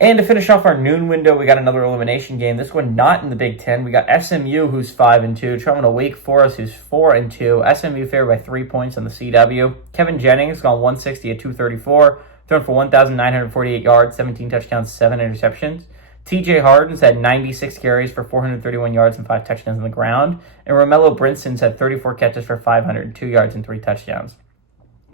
And to finish off our noon window, we got another elimination game. This one not in the Big Ten. We got SMU, who's 5-2, traveling to Wake Forest, who's 4-2. SMU favored by 3 points on the CW. Kevin Jennings gone 160 at 234, thrown for 1,948 yards, 17 touchdowns, 7 interceptions. TJ Harden's had 96 carries for 431 yards and 5 touchdowns on the ground. And Romello Brinson's had 34 catches for 502 yards and 3 touchdowns.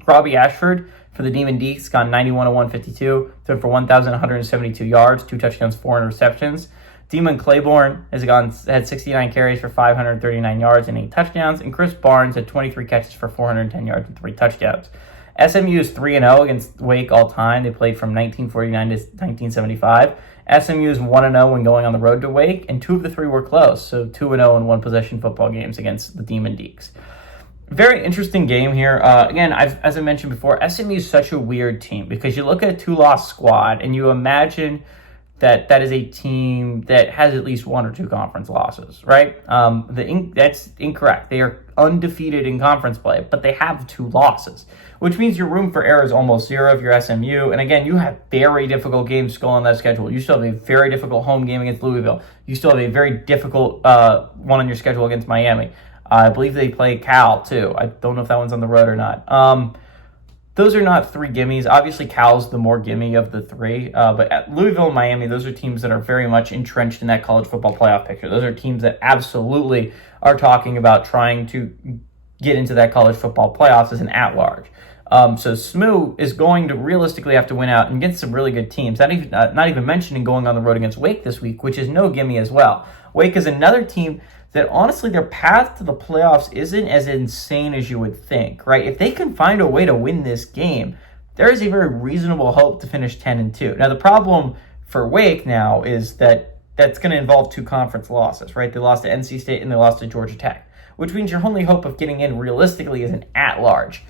Robbie Ashford for the Demon Deacs gone 91-152, thrown for 1,172 yards, 2 touchdowns, 4 interceptions. Demon Claiborne had 69 carries for 539 yards and 8 touchdowns, and Chris Barnes had 23 catches for 410 yards and 3 touchdowns. SMU is 3-0 against Wake all time. They played from 1949 to 1975. SMU is 1-0 when going on the road to Wake, and 2 of the 3 were close, so 2-0 in one-possession football games against the Demon Deacs. Very interesting game here. Again, as I mentioned before, SMU is such a weird team because you look at a 2-loss squad and you imagine that is a team that has at least 1 or 2 conference losses, right? That's incorrect. They are undefeated in conference play, but they have 2 losses, which means your room for error is almost 0 if you're SMU. And again, you have very difficult games to go on that schedule. You still have a very difficult home game against Louisville. You still have a very difficult one on your schedule against Miami. I believe they play Cal, too. I don't know if that one's on the road or not. Those are not 3 gimmies. Obviously, Cal's the more gimme of the 3. But at Louisville and Miami, those are teams that are very much entrenched in that college football playoff picture. Those are teams that absolutely are talking about trying to get into that college football playoffs as an at-large. So SMU is going to realistically have to win out and get some really good teams. Not even mentioning going on the road against Wake this week, which is no gimme as well. Wake is another team that honestly their path to the playoffs isn't as insane as you would think, right? If they can find a way to win this game, there is a very reasonable hope to finish 10-2. Now, the problem for Wake now is that that's going to involve 2 conference losses, right? They lost to NC State and they lost to Georgia Tech, which means your only hope of getting in realistically is an at-large,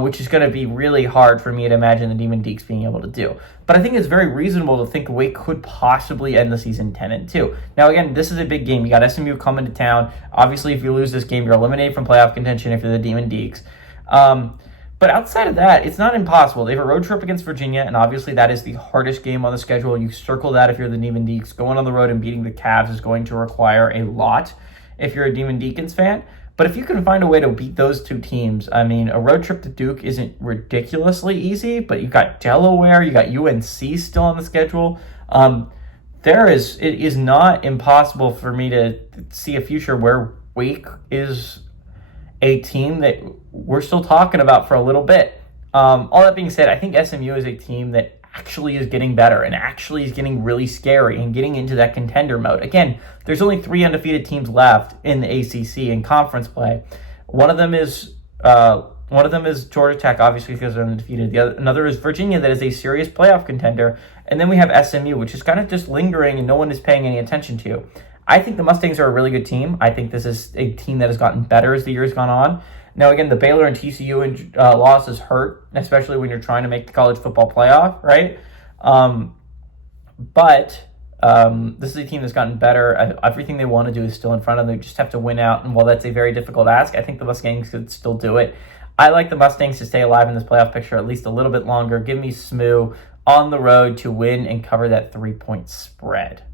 which is going to be really hard for me to imagine the Demon Deacs being able to do. But I think it's very reasonable to think Wake could possibly end the season 10-2. Now, again, this is a big game. You got SMU coming to town. Obviously, if you lose this game, you're eliminated from playoff contention if you're the Demon Deacs. But outside of that, it's not impossible. They have a road trip against Virginia, and obviously that is the hardest game on the schedule. You circle that if you're the Demon Deacs. Going on the road and beating the Cavs is going to require a lot if you're a Demon Deacons fan. But if you can find a way to beat those 2 teams, I mean, a road trip to Duke isn't ridiculously easy, but you got Delaware, you got UNC still on the schedule. It is not impossible for me to see a future where Wake is a team that we're still talking about for a little bit. All that being said, I think SMU is a team that actually is getting better and actually is getting really scary and getting into that contender mode. Again, there's only 3 undefeated teams left in the ACC in conference play. One of them is Georgia Tech, obviously, because they're undefeated. Another is Virginia, that is a serious playoff contender. And then we have SMU, which is kind of just lingering and no one is paying any attention to. I think the Mustangs are a really good team. I think this is a team that has gotten better as the year's gone on. Now, again, the Baylor and TCU losses hurt, especially when you're trying to make the college football playoff, right? But this is a team that's gotten better. Everything they want to do is still in front of them. They just have to win out. And while that's a very difficult ask, I think the Mustangs could still do it. I like the Mustangs to stay alive in this playoff picture at least a little bit longer. Give me SMU on the road to win and cover that 3-point spread.